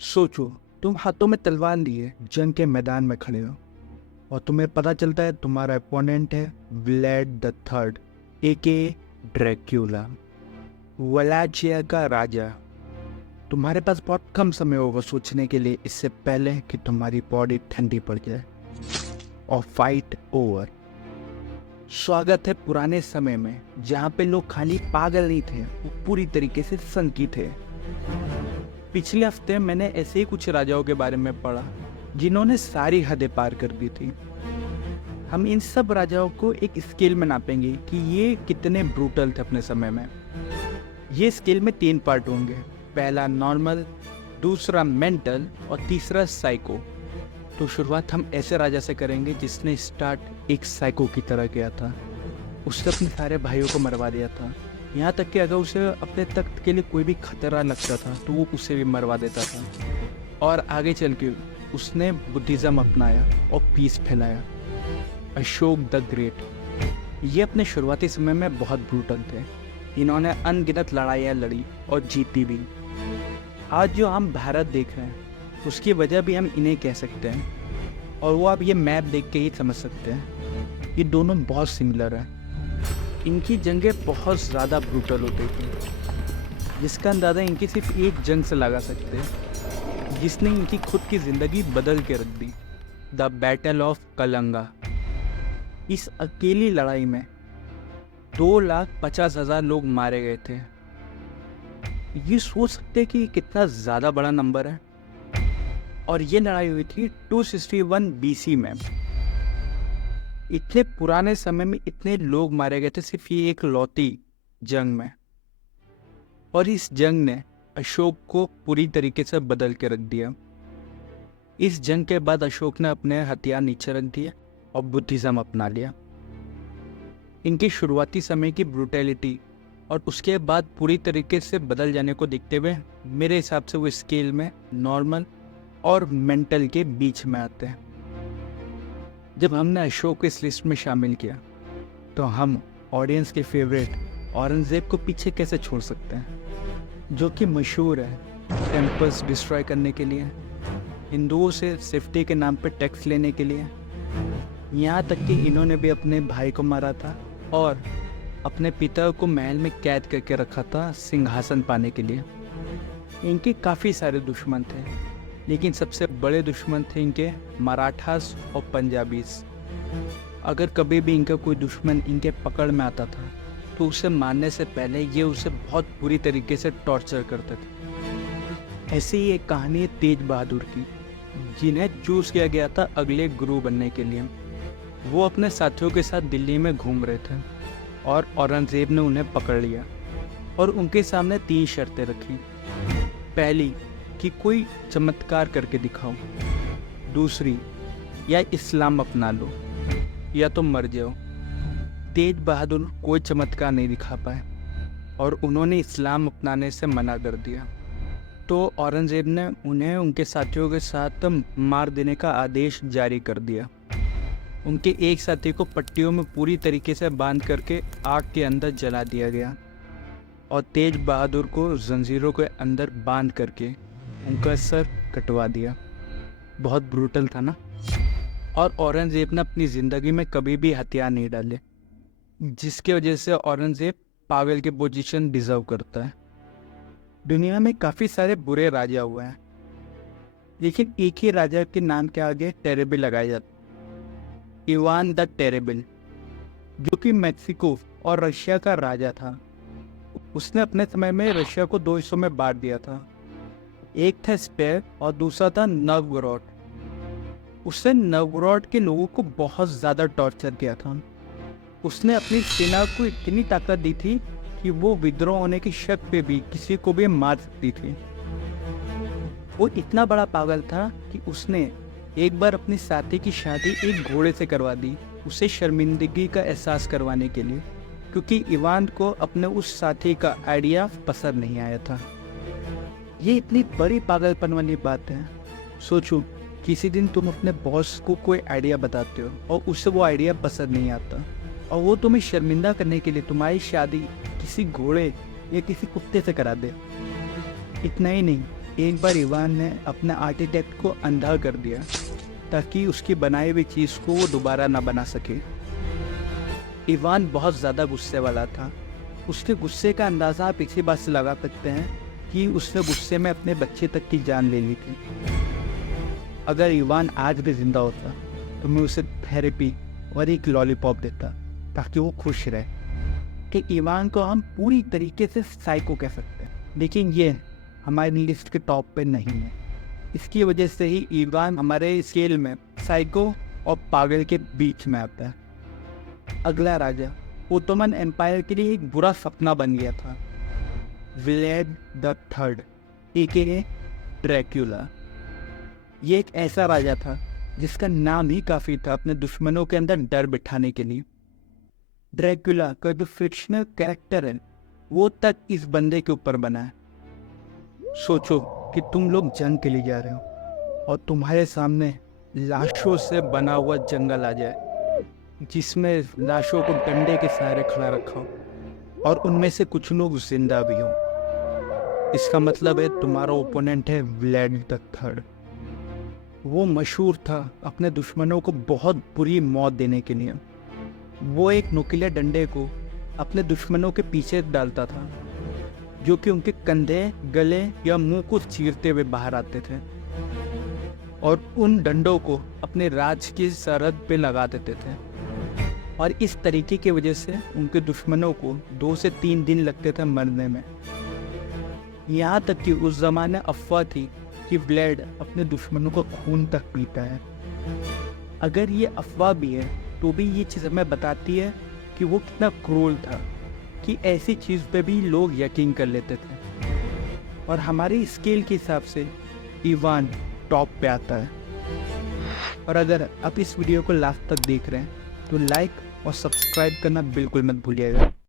सोचो, तुम हाथों में तलवार लिए जंग के मैदान में खड़े हो और तुम्हें पता चलता है तुम्हारा अपोनेंट है Vlad the third, AKA Dracula, Wallachia का राजा। तुम्हारे पास बहुत कम समय होगा सोचने के लिए इससे पहले कि तुम्हारी बॉडी ठंडी पड़ जाए और फाइट ओवर। स्वागत है पुराने समय में जहाँ पे लोग खाली पागल नहीं थे, वो पूरी तरीके से संकी थे। पिछले हफ्ते मैंने ऐसे ही कुछ राजाओं के बारे में पढ़ा जिन्होंने सारी हदें पार कर दी थी। हम इन सब राजाओं को एक स्केल में नापेंगे कि ये कितने ब्रूटल थे अपने समय में। ये स्केल में 3 पार्ट होंगे, पहला नॉर्मल, दूसरा मेंटल और तीसरा साइको। तो शुरुआत हम ऐसे राजा से करेंगे जिसने स्टार्ट एक साइको की तरह किया था। उसने अपने सारे भाइयों को मरवा दिया था, यहाँ तक कि अगर उसे अपने तख्त के लिए कोई भी खतरा लगता था तो वो उसे भी मरवा देता था। और आगे चल के उसने बुद्धिज़्म अपनाया और पीस फैलाया। अशोक द ग्रेट, ये अपने शुरुआती समय में बहुत ब्रूटल थे। इन्होंने अनगिनत लड़ाइयाँ लड़ी और जीती भी। आज जो हम भारत देख रहे हैं उसकी वजह भी हम इन्हें कह सकते हैं, और वो आप ये मैप देख के ही समझ सकते हैं। ये दोनों बहुत सिमिलर हैं। इनकी जंगें बहुत ज़्यादा ब्रूटल होती थी, जिसका अंदाज़ा इनकी सिर्फ एक जंग से लगा सकते हैं जिसने इनकी खुद की ज़िंदगी बदल के रख दी, द बैटल ऑफ कलंगा। इस अकेली लड़ाई में 2,50,000 लोग मारे गए थे। ये सोच सकते हैं कि कितना ज़्यादा बड़ा नंबर है। और ये लड़ाई हुई थी 261 BC में। इतने पुराने समय में इतने लोग मारे गए थे सिर्फ ये एक लौती जंग में। और इस जंग ने अशोक को पूरी तरीके से बदल के रख दिया। इस जंग के बाद अशोक ने अपने हथियार नीचे रख दिए और बुद्धिज़्म अपना लिया। इनकी शुरुआती समय की ब्रूटैलिटी और उसके बाद पूरी तरीके से बदल जाने को देखते हुए मेरे हिसाब से वो स्केल में नॉर्मल और मेंटल के बीच में आते हैं। जब हमने अशोक को इस लिस्ट में शामिल किया तो हम ऑडियंस के फेवरेट औरंगजेब को पीछे कैसे छोड़ सकते हैं, जो कि मशहूर है टेम्पल्स डिस्ट्रॉय करने के लिए, हिंदुओं से सेफ्टी के नाम पे टैक्स लेने के लिए। यहाँ तक कि इन्होंने भी अपने भाई को मारा था और अपने पिता को महल में कैद करके रखा था सिंहासन पाने के लिए। इनके काफ़ी सारे दुश्मन थे, लेकिन सबसे बड़े दुश्मन थे इनके मराठास और पंजाबीज। अगर कभी भी इनका कोई दुश्मन इनके पकड़ में आता था तो उसे मारने से पहले ये उसे बहुत बुरी तरीके से टॉर्चर करते थे। ऐसी ही एक कहानी है तेज बहादुर की, जिन्हें चूज किया गया था अगले गुरु बनने के लिए। वो अपने साथियों के साथ दिल्ली में घूम रहे थे और औरंगजेब ने उन्हें पकड़ लिया और उनके सामने 3 शर्तें रखी। पहली कि कोई चमत्कार करके दिखाओ, दूसरी या इस्लाम अपना लो या तो मर जाओ। तेज बहादुर कोई चमत्कार नहीं दिखा पाए और उन्होंने इस्लाम अपनाने से मना कर दिया। तो औरंगजेब ने उन्हें उनके साथियों के साथ मार देने का आदेश जारी कर दिया। उनके एक साथी को पट्टियों में पूरी तरीके से बांध करके आग के अंदर जला दिया गया और तेज बहादुर को जंजीरों के अंदर बांध करके उनका सर कटवा दिया। बहुत ब्रूटल था ना। और औरंगजेब ने अपनी ज़िंदगी में कभी भी हथियार नहीं डाले, जिसके वजह से औरंगजेब पागल के पोजीशन डिज़र्व करता है। दुनिया में काफ़ी सारे बुरे राजा हुए हैं, लेकिन एक ही राजा के नाम के आगे टेरेबल लगाया जाता है, इवान द टेरेबल, जो कि मेक्सिको और रशिया का राजा था। उसने अपने समय में रशिया को 2 हिस्सों में बांट दिया था, एक था स्पेर और दूसरा था नवगोरोड। उसने नवगोरोड के लोगों को बहुत ज़्यादा टॉर्चर किया था। उसने अपनी सेना को इतनी ताकत दी थी कि वो विद्रोह होने की शक पे भी किसी को भी मार सकती थी। वो इतना बड़ा पागल था कि उसने एक बार अपनी साथी की शादी एक घोड़े से करवा दी, उसे शर्मिंदगी का एहसास करवाने के लिए, क्योंकि इवान को अपने उस साथी का आइडिया पसंद नहीं आया था। ये इतनी बड़ी पागलपन वाली बात है। सोचो, किसी दिन तुम अपने बॉस को कोई आइडिया बताते हो और उससे वो आइडिया पसंद नहीं आता और वो तुम्हें शर्मिंदा करने के लिए तुम्हारी शादी किसी घोड़े या किसी कुत्ते से करा दे। इतना ही नहीं, एक बार इवान ने अपने आर्किटेक्ट को अंधा कर दिया ताकि उसकी बनाई हुई चीज़ को वो दोबारा ना बना सके। इवान बहुत ज़्यादा गुस्से वाला था। उसके गुस्से का अंदाज़ा आप इसी बात से लगा सकते हैं कि उसने गुस्से में अपने बच्चे तक की जान ले ली थी। अगर इवान आज भी जिंदा होता तो मैं उसे थेरेपी और एक लॉलीपॉप देता ताकि वो खुश रहे। कि इवान को हम पूरी तरीके से साइको कह सकते हैं, लेकिन ये हमारी लिस्ट के टॉप पे नहीं है। इसकी वजह से ही इवान हमारे स्केल में साइको और पागल के बीच में आता है। अगला राजा ओटोमन एम्पायर के लिए एक बुरा सपना बन गया था, व्लाद द थर्ड AKA ड्रैक्युला। ये एक ऐसा राजा था जिसका नाम ही काफ़ी था अपने दुश्मनों के अंदर डर बिठाने के लिए। ड्रैक्युला का जो फिक्शनल कैरेक्टर है वो तक इस बंदे के ऊपर बना है। सोचो कि तुम लोग जंग के लिए जा रहे हो और तुम्हारे सामने लाशों से बना हुआ जंगल आ जाए जिसमें लाशों को डंडे के सहारे खड़ा रखा हो और उनमें से कुछ लोग जिंदा भी हों। इसका मतलब है तुम्हारा ओपोनेंट है व्लाद द थर्ड। वो मशहूर था अपने दुश्मनों को बहुत बुरी मौत देने के लिए। वो एक नुकीले डंडे को अपने दुश्मनों के पीछे डालता था जो कि उनके कंधे, गले या मुंह को चीरते हुए बाहर आते थे और उन डंडों को अपने राज की सरहद पे लगा देते थे। और इस तरीके की वजह से उनके दुश्मनों को 2 से 3 दिन लगते थे मरने में। यहाँ तक कि उस ज़माने अफवाह थी कि व्लाद अपने दुश्मनों को खून तक पीता है। अगर ये अफवाह भी है तो भी ये चीज़ हमें बताती है कि वो कितना क्रूर था कि ऐसी चीज़ पे भी लोग यकीन कर लेते थे। और हमारी स्केल के हिसाब से इवान टॉप पे आता है। और अगर आप इस वीडियो को लास्ट तक देख रहे हैं तो लाइक और सब्सक्राइब करना बिल्कुल मत भूलिएगा।